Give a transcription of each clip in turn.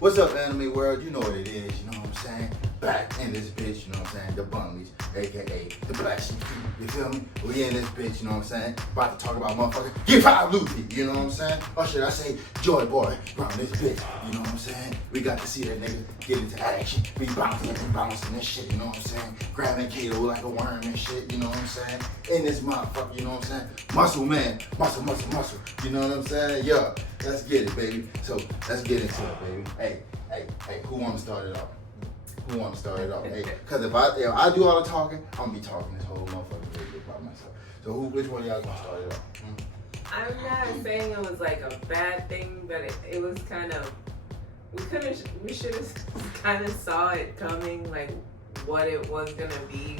What's up, anime world? You know what it is, you know what I'm saying? Back in this bitch, you know what I'm saying? The Bunleys, aka the Blacksheep Crew, you feel me? We in this bitch, you know what I'm saying? About to talk about motherfucker, get five Luffy, you know what I'm saying? Or should I say, Joyboy, around this bitch, you know what I'm saying? We got to see that nigga get into action, be bouncing and shit, you know what I'm saying? Grabbing Kaido like a worm and shit, you know what I'm saying? In this motherfucker, you know what I'm saying? Muscle man, muscle, you know what I'm saying? Yeah, let's get it, baby. So, let's get into it, baby. Hey, who want to start it off? Hey, because if I do all the talking, I'm going to be talking this whole motherfucking video by myself. So which one of y'all going to start it off? I'm not saying it was like a bad thing, but it was kind of, we should have kind of saw it coming, like what it was going to be.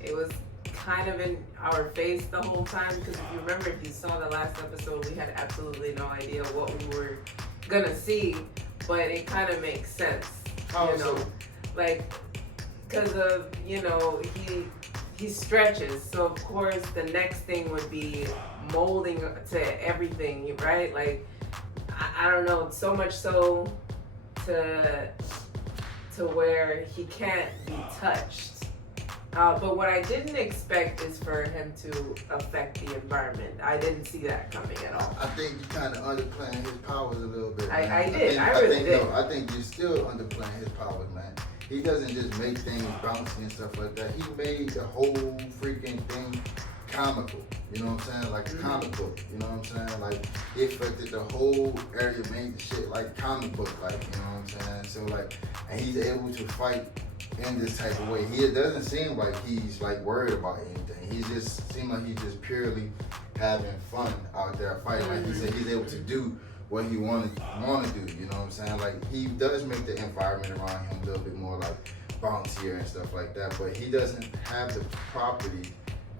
It was kind of in our face the whole time, because if you remember, if you saw the last episode, we had absolutely no idea what we were going to see, but it kind of makes sense, you know, like, because of, you know, he stretches, so of course the next thing would be molding to everything, right? Like, I don't know, so much so to where he can't be touched. But what I didn't expect is for him to affect the environment. I didn't see that coming at all. I think you're kind of underplaying his powers a little bit. I really did. No, I think you're still underplaying his powers, man. He doesn't just make things bouncy and stuff like that. He made the whole freaking thing comical. You know what I'm saying? Like a comic book. You know what I'm saying? Like, it affected the whole area, made the shit like comic book like. You know what I'm saying? So like, and he's able to fight in this type of way. He doesn't seem like he's like worried about anything. He just seems like he's just purely having fun out there fighting. Like he said, he's able to do what he want to do. You know what I'm saying? Like, he does make the environment around him a little bit more like bouncier and stuff like that. But he doesn't have the property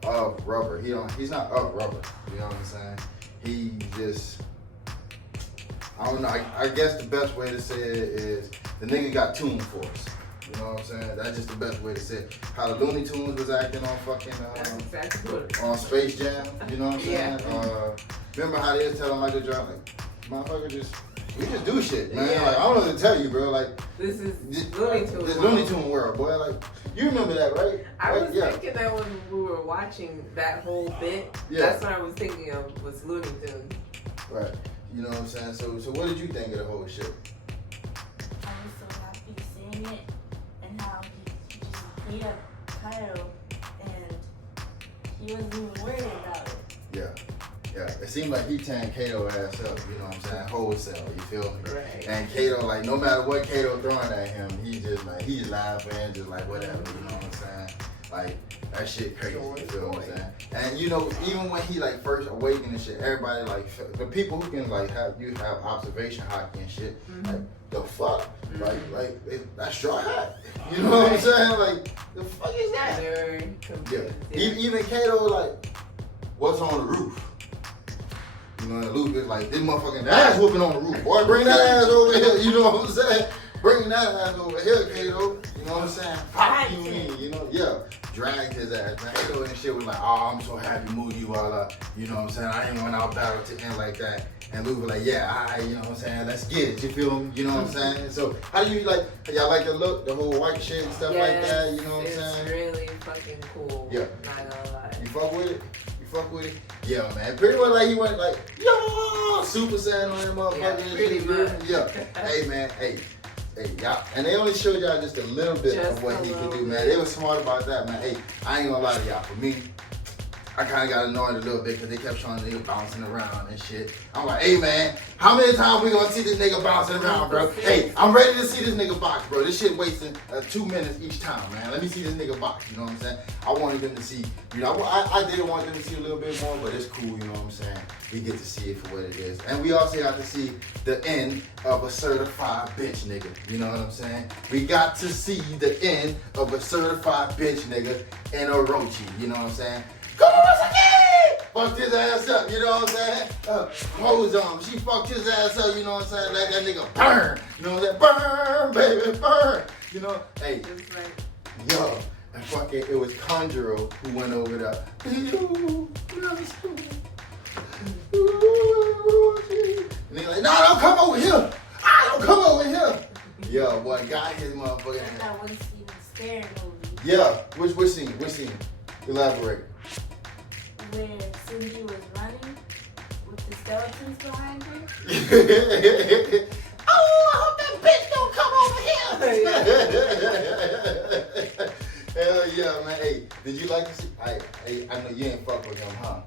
of rubber. He's not of rubber. You know what I'm saying? He just, I don't know. I guess the best way to say it is the nigga got Toon force. You know what I'm saying? That's just the best way to say it. How the Looney Tunes was acting on fucking on Space Jam. You know what I'm saying? Yeah. Remember how they was telling Michael Jordan, like, motherfucker, we just do shit, man. Yeah. Like, I don't know what to tell you, bro. Like, this is Looney Tunes. This Looney Tune world, boy. Like, you remember that, right? I was thinking that when we were watching that whole bit, that's what I was thinking of, was Looney Tunes. Right. You know what I'm saying? So what did you think of the whole shit? I was so happy seeing it, and how he just beat up Kaido, and he wasn't even worried about it. Yeah. It seemed like he turned Kaido ass up, you know what I'm saying? Wholesale, you feel me? Right. And Kaido, like, no matter what Kaido throwing at him, he's just like, he's laughing, just like whatever, you know what I'm saying? Like, that shit crazy, you feel what I'm saying? And you know, even when he like first awakened and shit, everybody like, the people who can like have observation hockey and shit, like, the fuck? Like that's straw hat. You know what I'm saying? Like, the fuck is that? Very confused. Yeah. Even Kaido, like, what's on the roof? You know, and Luke is like, this motherfucking ass whooping on the roof. Boy, bring that ass over here. You know what I'm saying? Bring that ass over here, Kaido. You know what I'm saying? Fuck you mean, you know? Yeah. Dragged his ass. Man, Kaido and shit was like, oh, I'm so happy to move you all up. You know what I'm saying? I ain't went out battle to end like that. And Luke was like, yeah, you know what I'm saying? Let's get it. You feel me? You know what I'm saying? So, how do you like, y'all like the look, the whole white shit and stuff like that? You know what I'm saying? It's really fucking cool. Yeah. Not gonna lie. You fuck with it? Fuck with it? Yeah, man. Pretty much like he went like, yo, Super Saiyan on him motherfucker. Yeah, pretty much. Yeah. Hey, man. Hey, y'all. And they only showed y'all just a little bit of what he could do, man. They were smart about that, man. Hey, I ain't gonna lie to y'all. For me, I kind of got annoyed a little bit because they kept showing the nigga bouncing around and shit. I'm like, hey, man, how many times we gonna see this nigga bouncing around, bro? Hey, I'm ready to see this nigga box, bro. This shit wasting 2 minutes each time, man. Let me see this nigga box, you know what I'm saying? I wanted them to see, you know, I did want them to see a little bit more, but it's cool, you know what I'm saying? We get to see it for what it is. And we also got to see the end of a certified bitch nigga, you know what I'm saying? We got to see the end of a certified bitch nigga in Orochi, you know what I'm saying? Come on, fucked his ass up, you know what I'm saying? Hose on, she fucked his ass up, you know what I'm saying? Let that nigga burn, you know what I'm saying? Burn, baby, burn. You know, hey, yo, and fucking, it was Conjuro who went over there. And they like, nah, don't come over here. Don't come over here. Yeah, boy, got his motherfucking That's that one scene in Scary Movie. Yeah, which scene? Which scene? Elaborate. Where Shinji was running with the skeletons behind him. Oh, I hope that bitch don't come over here. Hell yeah, man. Hey, did you like to see? I know you ain't fuck with him, huh?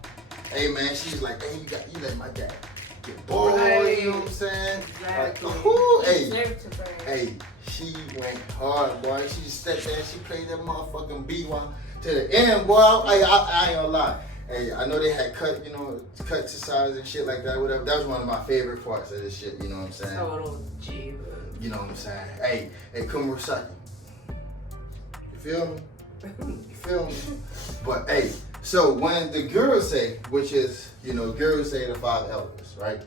Hey, man, she's like, hey, you let my dad get bored, Right. you know what I'm saying? Exactly. Like, ooh, He hey, deserved to burn. hey, she went hard, boy. She just stepped there and she played that motherfucking B1 to the end, boy. I ain't gonna lie. Hey, I know they had cut to size and shit like that, whatever. That was one of my favorite parts of this shit, you know what I'm saying? Total G. You know what I'm saying? Hey, Kumurasaki. You feel me? You feel me? But hey, so when the girls say, which is, girls say the 5 elders, right?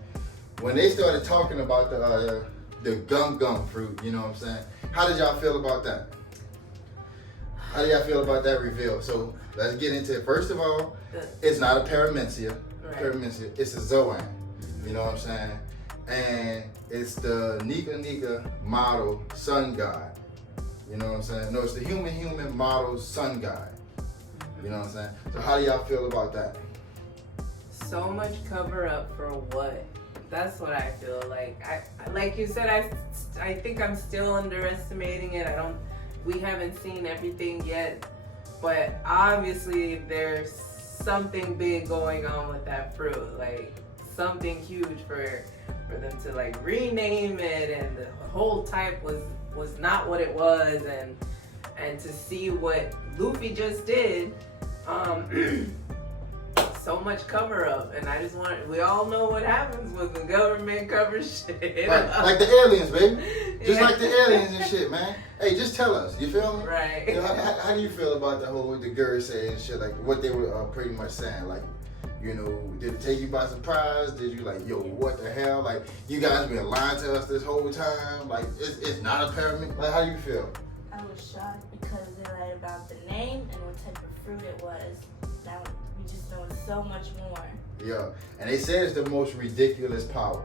When they started talking about the gum fruit, you know what I'm saying? How did y'all feel about that? How do y'all feel about that reveal? So let's get into it. First of all, it's not a Paramecia. Right. It's a Zoan. You know what I'm saying? And it's the Nika model sun god. You know what I'm saying? No, it's the human model sun god. You know what I'm saying? So how do y'all feel about that? So much cover up for what? That's what I feel like. I like you said, I think I'm still underestimating it. We haven't seen everything yet, but obviously there's something big going on with that fruit, like something huge for them to like rename it, and the whole type was not what it was, and to see what Luffy just did, so much cover up, and we all know what happens when the government covers shit. Like the aliens, baby. Just Yeah. like the aliens and shit, man. Hey, just tell us. You feel me? Right. How do you feel about the girls saying shit, like what they were pretty much saying? Like, did it take you by surprise? Did you like, yo, what the hell? Like, you guys been lying to us this whole time? Like, it's not a pyramid? Like, how do you feel? I was shocked because they lied about the name and what type of fruit it was. Now we just know so much more. Yeah, and they said it's the most ridiculous power.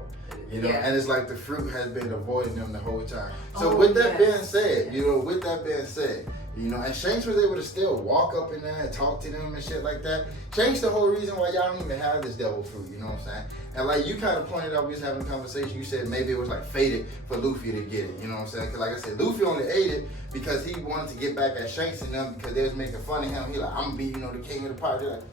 Yeah. And it's like the fruit has been avoiding them the whole time. So Oh, with that yes. being said, and Shanks was able to still walk up in there and talk to them and shit like that. Shanks the whole reason why y'all don't even have this devil fruit, you know what I'm saying? And like you kind of pointed out, we was having a conversation, you said maybe it was like fated for Luffy to get it, you know what I'm saying? Because like I said, Luffy only ate it because he wanted to get back at Shanks and them because they was making fun of him. He like, I'm gonna be, the king of the pirate. They're like,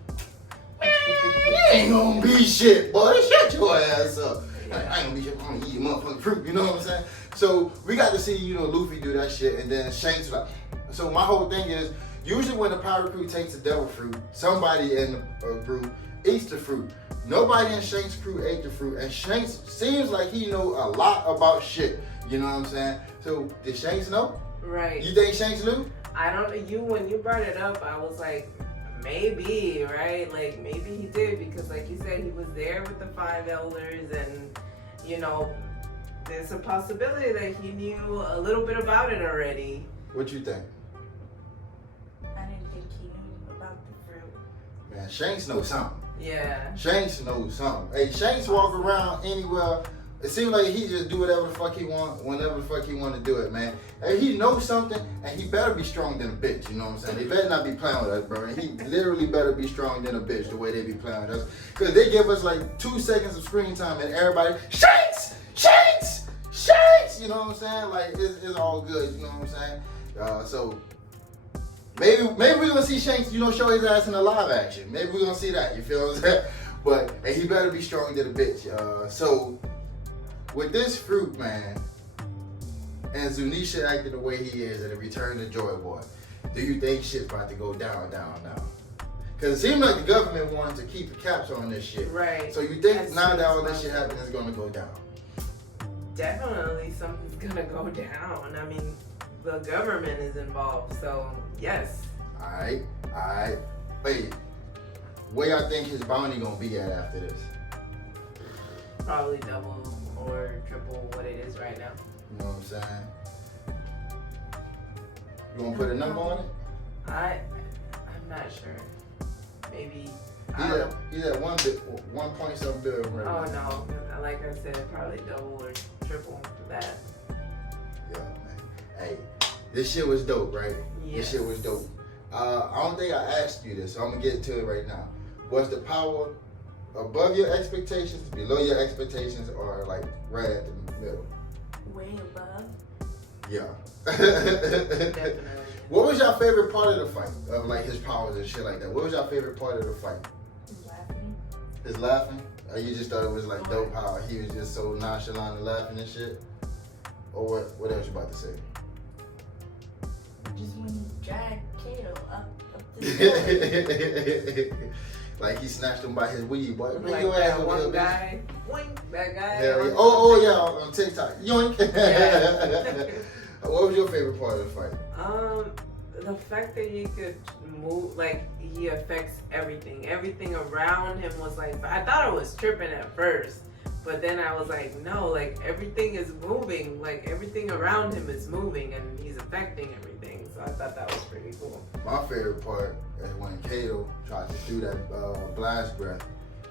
you ain't gonna be shit, boy. Shut your ass up. I ain't gonna be shit. I'm gonna eat motherfucking fruit. You know what I'm saying? So we got to see, Luffy do that shit, and then Shanks like. So my whole thing is, usually when the pirate crew takes the devil fruit, somebody in the group eats the fruit. Nobody in Shanks' crew ate the fruit, and Shanks seems like he know a lot about shit. You know what I'm saying? So did Shanks know? Right. You think Shanks knew? I don't know. When you brought it up, I was like, maybe, right? Like, maybe he did, because like you said, he was there with the 5 elders, and, there's a possibility that he knew a little bit about it already. What you think? I didn't think he knew about the fruit. Man, Shanks knows something. Yeah. Shanks knows something. Hey, Shanks walk around anywhere. It seems like he just do whatever the fuck he want, whenever the fuck he want to do it, man. Hey, he knows something, and he better be strong than a bitch, you know what I'm saying? He better not be playing with us, bro. And he literally better be strong than a bitch, the way they be playing with us. Because they give us like 2 seconds of screen time, and everybody, Shanks! Shanks! Shanks! You know what I'm saying? Like, it's all good, you know what I'm saying? So, maybe we're going to see Shanks, show his ass in the live action. Maybe we're going to see that, you feel what I'm saying? But hey, he better be strong than a bitch. So, with this fruit, man, and Zunisha acting the way he is, and the return to Joyboy, do you think shit's about to go down? Because it seems like the government wanted to keep the caps on this shit. Right. So you think now that all this shit happened, it's going to go down? Definitely something's gonna go down. I mean, the government is involved, so yes. Alright. Wait, where y'all think his bounty going to be at after this? Probably double or triple what it is right now. You know what I'm saying? You gonna put a number on it? I'm not sure. Maybe. I don't know. He's at 1.7 billion right Oh now. no, like I said, probably double or triple that. Yeah. This shit was dope, right? Yes. This shit was dope. I don't think I asked you this, so I'm gonna get to it right now. Was the power above your expectations, below your expectations, or like right at the middle? Way above. Yeah. Definitely. What was your favorite part of the fight? Of like his powers and shit like that. What was your favorite part of the fight? Laughing. His laughing? Or you just thought it was like dope how he was just so nonchalant and laughing and shit? Or what else you about to say? Just when he dragged Kaido up the floor. Like he snatched him by his weed, boy. Bring Like your ass that over one here, bitch. guy. Wink, that guy. Hell yeah. Oh yeah, on TikTok. Yoink. Yeah. What was your favorite part of the fight? The fact that he could move, like he affects everything. Everything around him was like, I thought I was tripping at first, but then I was like, no, like everything is moving. Like everything around him is moving, and he's affecting everything. So I thought that was pretty cool. My favorite part is when Kaido tried to do that blast breath.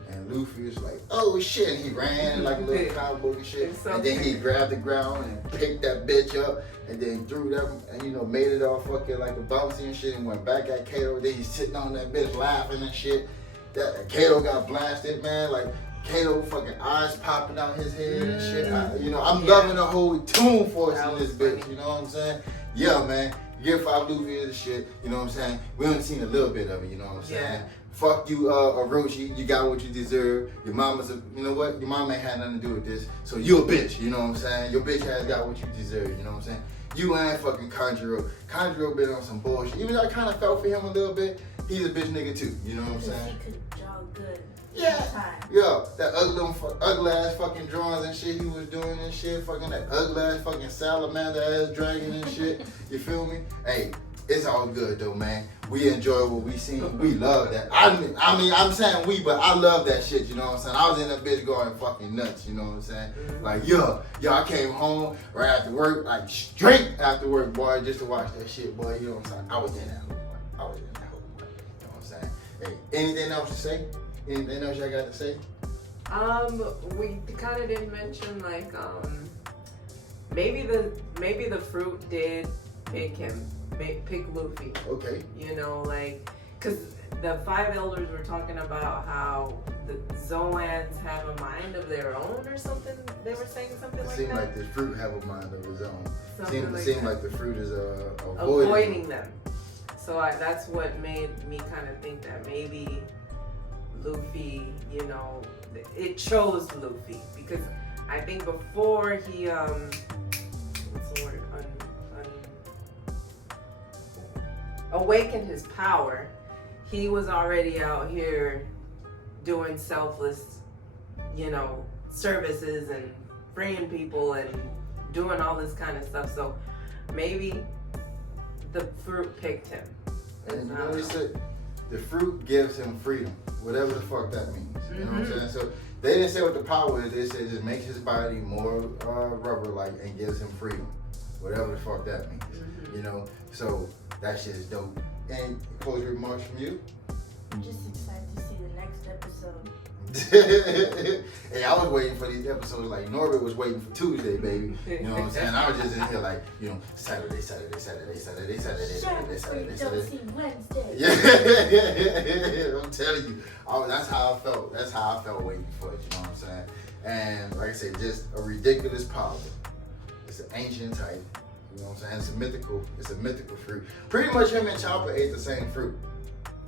And Luffy was like, oh shit, and he ran like a little cowboy and shit. And then he grabbed the ground and picked that bitch up and then threw them and made it all fucking like a bouncy and shit and went back at Kaido. Then he's sitting on that bitch laughing and shit. That Kaido got blasted, man. Like Kaido fucking eyes popping out his head and shit. I'm loving the whole Toon force in this bitch, funny. you know what I'm saying? Yeah, man. Year 5 Luffy is the shit, you know what I'm saying? We only seen a little bit of it, you know what I'm saying? Yeah. Fuck you, Orochi. You got what you deserve. Your mama's you know what? Your mama ain't had nothing to do with this. So you a bitch, you know what I'm saying? Your bitch has got what you deserve, you know what I'm saying? You ain't fucking Kanjuro. Kanjuro been on some bullshit. Even though I kind of felt for him a little bit, he's a bitch nigga too, you know what I'm Because saying? he could draw good. Yeah. Time. Yo, that ugly ass fucking drawings and shit he was doing and shit. Fucking that ugly ass fucking salamander ass dragon and shit. You feel me? Hey, it's all good though, man. We enjoy what we seen. We love that. I mean, I'm saying we, but I love that shit, you know what I'm saying? I was in that bitch going fucking nuts, you know what I'm saying? Like, yo, I came home right after work, like straight after work, boy, just to watch that shit, boy, you know what I'm saying? I was in that hole, boy. I was in that hole, boy. You know what I'm saying? Hey, anything else to say? Anything else y'all got to say? We kind of didn't mention like maybe the fruit did pick him, pick Luffy. Okay. You know, like, cause the 5 elders were talking about how the Zoans have a mind of their own or something. They were saying something It like seemed that. like the fruit have a mind of his own. Something Seemed like the fruit is avoiding them. So that's what made me kind of think that maybe Luffy, it chose Luffy because I think before he what's the word? Awakened his power, he was already out here doing selfless, services and freeing people and doing all this kind of stuff. So maybe the fruit picked him. And you know what he said? The fruit gives him freedom, whatever the fuck that means. You know what I'm saying? So they didn't say what the power is. They said it just makes his body more rubber-like and gives him freedom, whatever the fuck that means. So that shit is dope. And closing remarks from you? I'm just excited to see the next episode. Hey, I was waiting for these episodes like Norbert was waiting for Tuesday, baby. You know what I'm saying? I was just in here like, Saturday. Don't see Wednesday. Yeah, I'm telling you, that's how I felt. That's how I felt waiting for it. You know what I'm saying? And like I said, just a ridiculous power. It's an ancient type. You know what I'm saying? It's a mythical fruit. Pretty much him and Chopper ate the same fruit.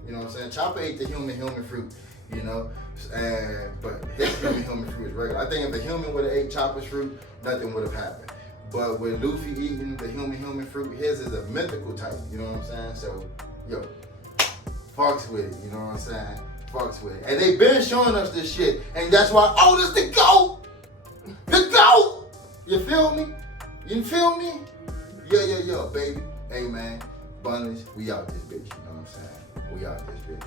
You know what I'm saying? Chopper ate the human fruit. But his human fruit is regular. I think if the human would have ate Chopper's fruit, nothing would have happened. But with Luffy eating the human fruit, his is a mythical type. You know what I'm saying? So, fucks with it. You know what I'm saying? Fucks with it. And they've been showing us this shit, and that's why, this the GOAT! The GOAT! You feel me? You feel me? Yeah, baby. Hey, man, Bunnies, we out this bitch. You know what I'm saying? We out this bitch.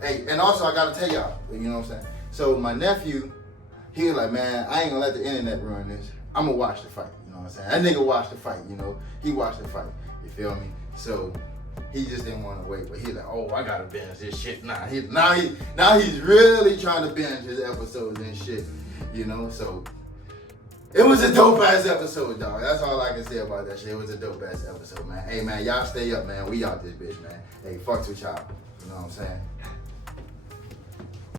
Hey, and also I gotta tell y'all, you know what I'm saying? So my nephew, he was like, man, I ain't gonna let the internet ruin this. I'm gonna watch the fight, you know what I'm saying? That nigga watched the fight, he watched the fight, you feel me? So he just didn't want to wait, but he's like, I gotta binge this shit. Now he's really trying to binge his episodes and shit, so It was a dope ass episode, dog. That's all I can say about that shit. It was a dope ass episode, man. Hey, man, y'all stay up, man. We out this bitch, man. Hey, fucks with y'all. You know what I'm saying?